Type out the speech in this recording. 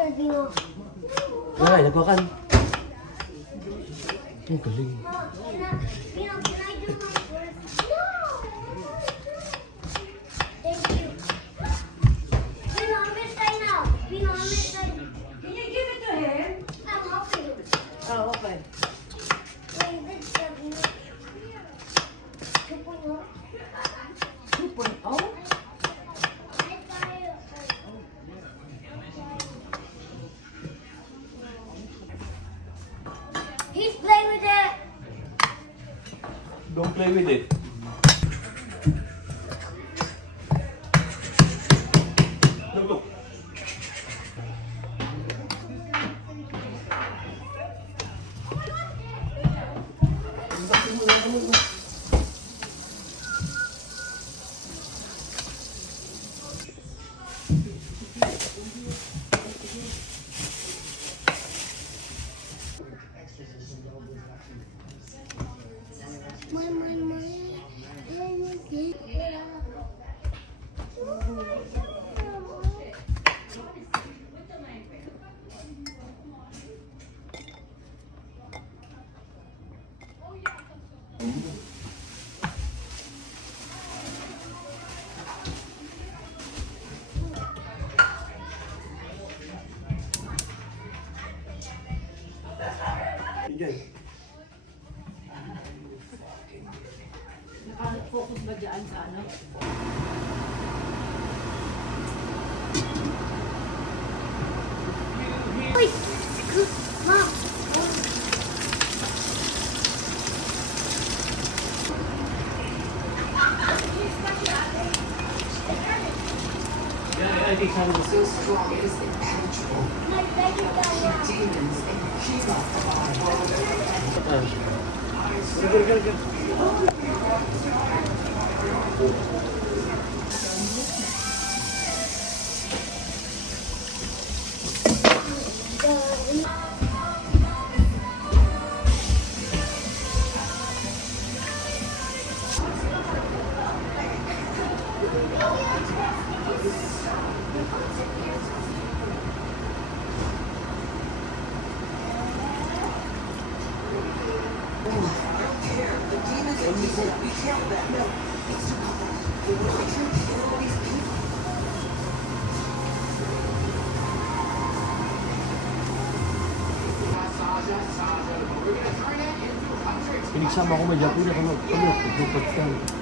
Ay, nagwakan. Ang galing. Oh, okay. 2.0? He's playing with it. Don't play with it. Look, look. Enjoy. Naka-focus ba dyan sa ano? Wait, Mom. Yeah, I think some of the So strong it is impenetrable. My baby got Demons and Shiva the demons and we said we killed them. No, it's too cold. We will kill these people. Pinagsama ko madyan, pwede ka mag-pagpagpagpag.